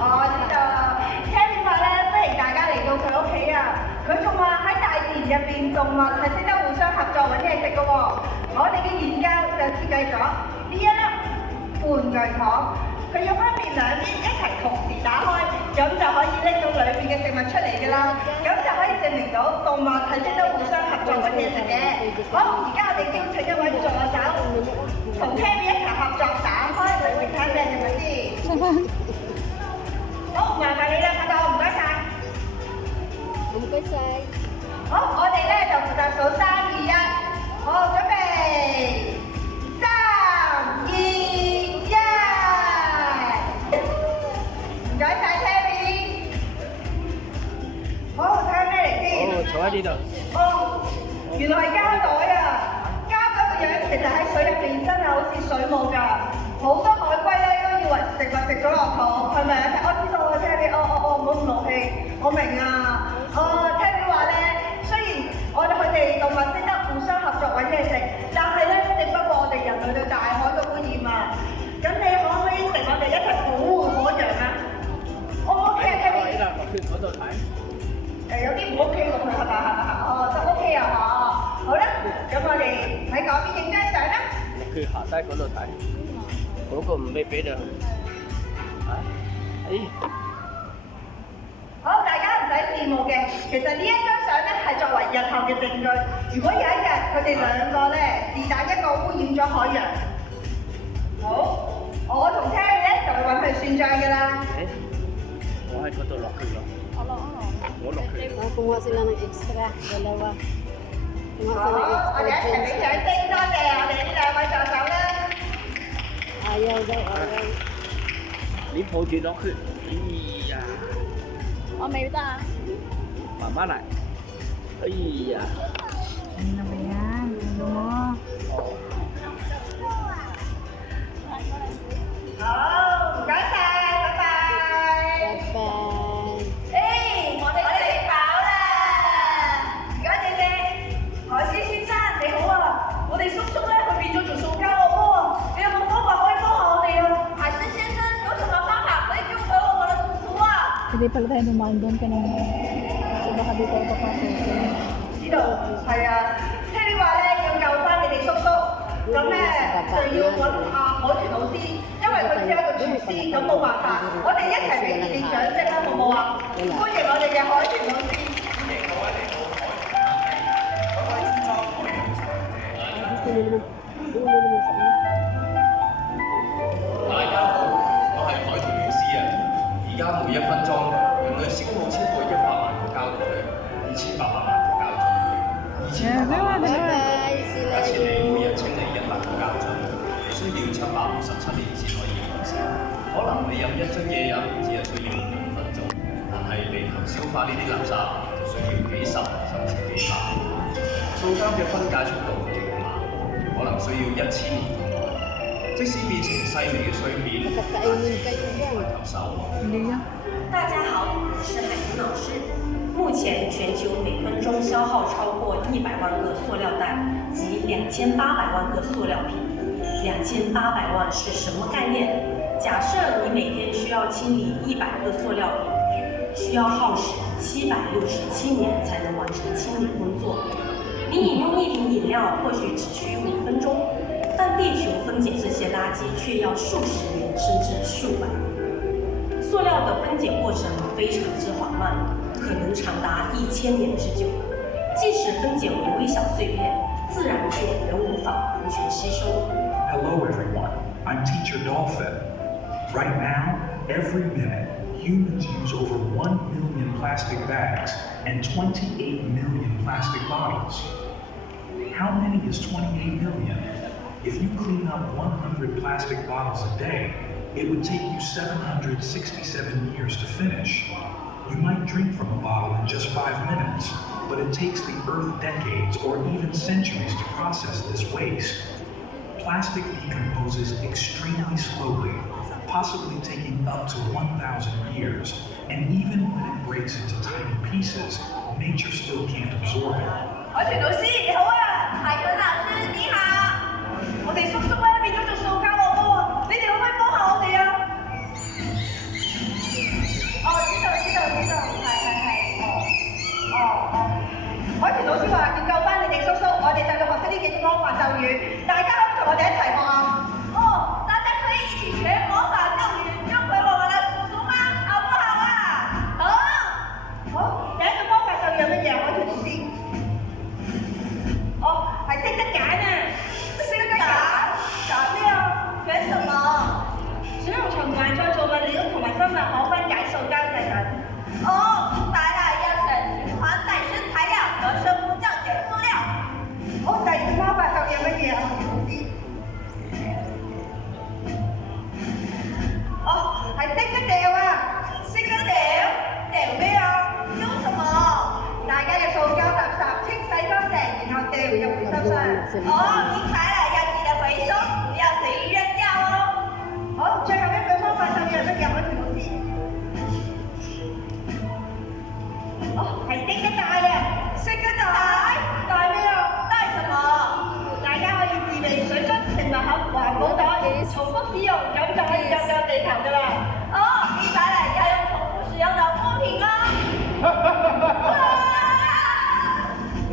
我知道。Terry 話咧，歡迎大家嚟到佢屋企啊！佢仲話喺大自然入邊，動物係識得互相合作揾嘢食嘅喎。我哋嘅研究就設計咗呢一粒玩具糖，佢要分別兩邊一齊同時打開，咁就可以拎到裏邊嘅食物出嚟㗎啦。咁就可以證明到動物係識得互相合作揾嘢食嘅。好，而家我哋邀請一位助手同 Terry 一齊合作打開裏邊睇咩食物先。好，麻煩你啦，拍檔，唔該晒。唔該晒。好，我哋咧就負責數3、2、1。好，準備。3、2、1。唔該晒 Terry。好，睇下咩嚟先。哦，坐喺呢度。哦，原來係膠袋啊！膠袋個樣其實喺水入邊真係好似水母㗎，好多海龜咧都以為食物食咗落肚，係咪啊？我知道啊，Terry，唔好咁勞氣，我明啊。Terry 話咧，雖然佢哋動物識得互相合作揾嘢食，但係咧敵不過我哋人類對大海嘅污染啊。咁你可唔可以同我哋一齊保護海洋啊？OK 啊，Terry。喺啦，落去嗰度睇。有啲唔 OK 喎，佢係咪？就 OK 啊，好啦，咁我哋喺嗰邊影張相啦。落去下低嗰度睇，嗰個唔俾你去。啊？好，大家唔使羨慕嘅。其實呢一張相咧係作為日後嘅證據。如果有一日佢哋兩個咧是但一個污染咗海洋，好，我同 Terry 咧就會揾佢算賬㗎啦。我喺嗰度落去咯。我落去。Kumuha sila ng extra, dalawa. Kumuha 好，sila ng 我哋一齊 extra 俾 dyan. 掌聲，多謝我哋呢兩位助手啦。Ayaw daw, ayaw. 你抱住落去。哎呀！我未得啊。慢慢嚟。哎呀！ Ano ba yan? Ano mo? 好，唔該晒，拜拜。Bye-bye. 我哋食飽啦！唔該你哋，海獅先生你好啊！我哋叔叔咧佢變咗做塑膠惡魔啊！你有冇方法可以幫下我哋啊？海獅先生有什麼方法可以救回我的叔叔啊？ Hindi pala tayo dumaan doon kanina. So baka di tayo papasok. 知道，係啊，聽你話咧要救翻你哋叔叔，咁咧就要揾海豚老師，因為佢只係一個廚師，咁冇辦法，我哋一齊俾熱烈掌聲啦，好唔好啊？歡迎我哋嘅海豚老師。大家好，我係海豚老師啊！而家每1分鐘，人類消耗超過100萬個膠袋，2800萬個膠樽，2800萬個膠樽。假設你每日清理100個膠樽，你需要757年先可以完成。可能你飲一樽嘢飲只係需要5分鐘，但係地球消化呢啲垃圾就需要幾十甚至幾百年。塑膠嘅分解速度極慢，可能需要1000年咁耐。即使變成細微嘅碎片，但係無法吸收。大家好，我是海豚老師。目前全球每分鐘消耗超過100萬個塑料袋及2800萬個塑料瓶。2800萬是什麼概念？假設你每天需要清理100個塑料瓶，需要耗時767年才能完成清理工作。你飲用一瓶飲料或許只需5分鐘，但地球分解這些垃圾卻要數十年甚至數百年。塑料的分解過程非常之緩慢，可能長達1000年之久。即使分解為微小碎片，自然界仍無法完全吸收。Hello everyone, I'm Teacher Dolphin. Right now, every minute, humans use over 1 million plastic bags and 28 million plastic bottles. How many is 28 million? If you clean up 100 plastic bottles a day, it would take you 767 years to finish. You might drink from a bottle in just 5 minutes, but it takes the Earth decades or even centuries to process this waste. Plastic decomposes extremely slowly, possibly taking up to 1,000 years, and even when it breaks into tiny pieces, nature still can't absorb it. 海豚老師你好啊，海豚老師你好，我哋叔叔咧變咗做塑膠惡魔啊，你哋可唔可以幫下我哋啊？海豚老師話要救翻你哋叔叔，我哋就要學識呢幾種魔法咒語，大家可唔可以同我哋一齊學啊？哦，大家可以一起学魔法咒语，救回我们的叔叔吗？好不好啊？好。好，第一個魔法咒語係乜嘢？海豚老師。哦，係識得揀啊！識得揀？揀咩啊？揀什麼？使用循環再造物料同埋生物可分解塑膠製品。哦，明白了，要选循环再生材料和生物降解塑料。好，第二個魔法咒語係乜嘢啊？海豚老師。哦，係識得掉啊！識得掉？掉咩啊？丟什麼？大家嘅塑膠垃圾清洗乾淨，然後掉入回收箱。哦，明白了，要記得回收，不要隨意扔掉哦。好，最後一句魔法咒語係乜嘢？海豚老師。哦，係識得帶啊！識得帶？帶咩啊？帶什麼？大家可以自備水樽、食物盒、環保袋，重複使用，咁就可以救救地球㗎啦。哦，明白了，要用重複使用的物品哦。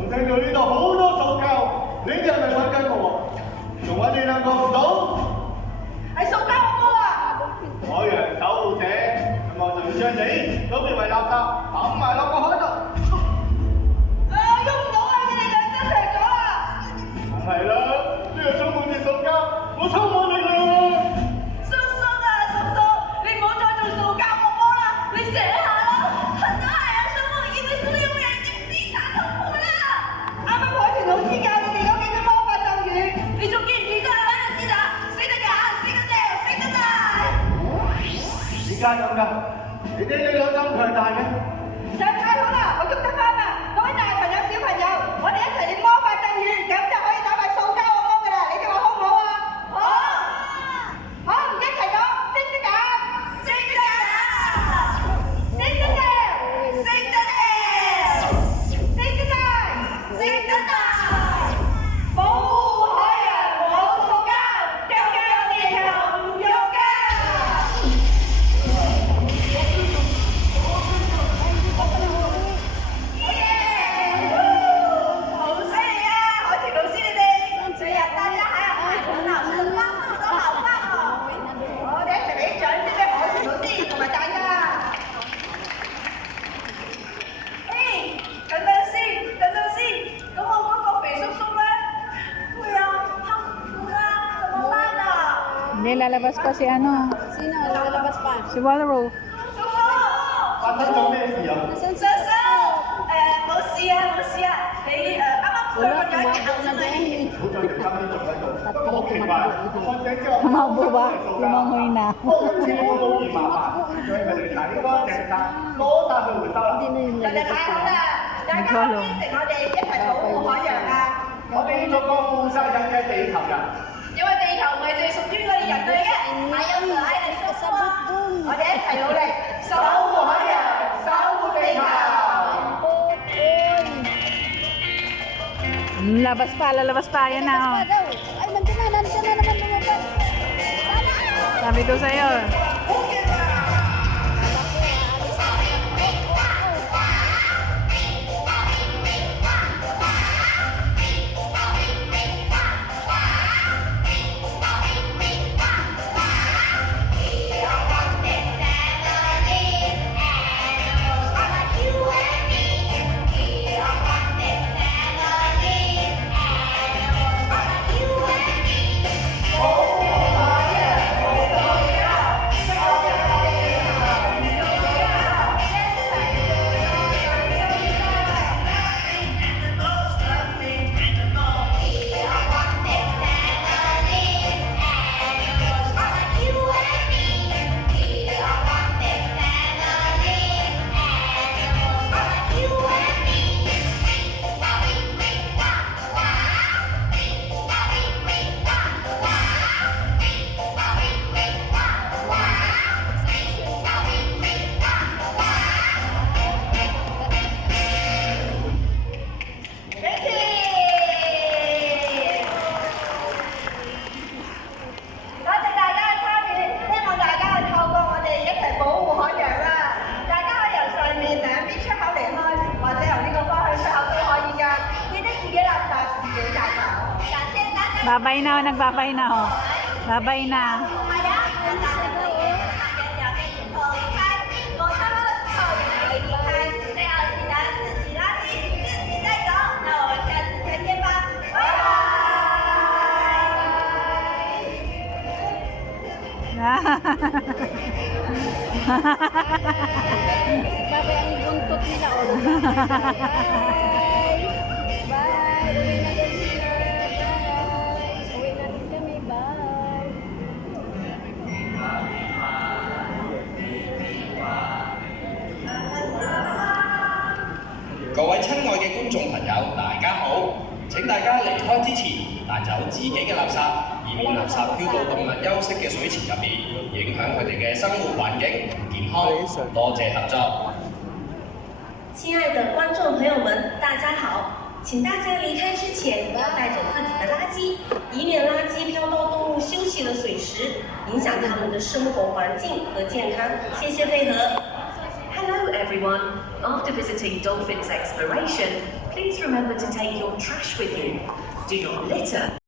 我聽到呢度好多塑膠，你哋係咪揾緊我啊？仲揾你兩個唔到？係塑膠好多啊！海洋守護者，咁我就要將你都變為垃圾，抌埋落個海度。喐唔到啊！你哋兩真平咗啦！係啦，呢度充滿住塑膠，我充滿力量啊！叔叔啊，叔叔，你唔好再做塑膠惡魔啦，你寫下啦。很多海洋生物因為塑料污染已經非常痛苦啦。啱啱海豚老師教你哋嗰幾句魔法咒語，你仲記唔記得啊？記得，識得揀，識得掉，識得帶。點解咁㗎？你哋兩咁強大嘅？就太好啦！我捉得翻啦！各位大朋友、小朋友，我哋一齊練魔法咒語，咁就可以打敗塑膠惡魔㗎啦！你哋話好唔好啊？好。好，一齊講，識得揀，識得揀，識得掉，識得掉，識得帶，識得帶。保護海洋冇塑膠，救救地球唔用膠。好犀利啊！海豚老師你哋，每日大家喺海豚老師嘅幫助都好棒哦。我哋一齊俾掌聲俾海豚老師同埋大家。誒，等等先，等等先，咁我嗰個肥叔叔咧，會啊，黑唔到啦，怎麼辦啊？Hindi, lalabas pa si ano, Sino? Lalabas pa. si Walrus. 叔叔，發生咗咩事啊？Nasaan 叔 si 叔，冇事啊，冇事啊，你啱啱佢瞓咗一覺啫嘛。好在條金呢仲喺度，都好奇怪。我想知我 Tumabo ba? Lumangoy na. 今次我冇嫌麻煩，所以佢哋睇乾淨晒，攞晒去回收啦。Hindi na yung 實在太好啦！大家應承我哋一齊保護海洋啊！我哋要做個負責任嘅地球人。因為地球唔係淨係屬於我哋人類嘅，還有可愛的叔叔啊！我哋一齊努力，守護海洋，守護地球。 Labas pa, lalabas pa. Yan na. Oh. daw. Ay, nandiyan na naman lumabas. Sana! Sabi ko sa'yo. Babay na, nagbabay na oh. Babay na. Babay ang buntot nila. Oh. Bye! Bye! Uwi na din sila. Bye! Uwi na din kami. Bye! 各位親愛嘅觀眾朋友，大家好！請大家離開之前帶走自己嘅垃圾，以免垃圾飄到動物休息嘅水池入面，影響佢哋嘅生活環境同健康。多謝合作。亲爱的观众朋友们，大家好！请大家离开之前要带走自己的垃圾，以免垃圾飘到动物休息的水池，影响它们的生活环境和健康。谢谢配合。Hello everyone. After visiting Dolphins Exploration, please remember to take your trash with you. Do not litter.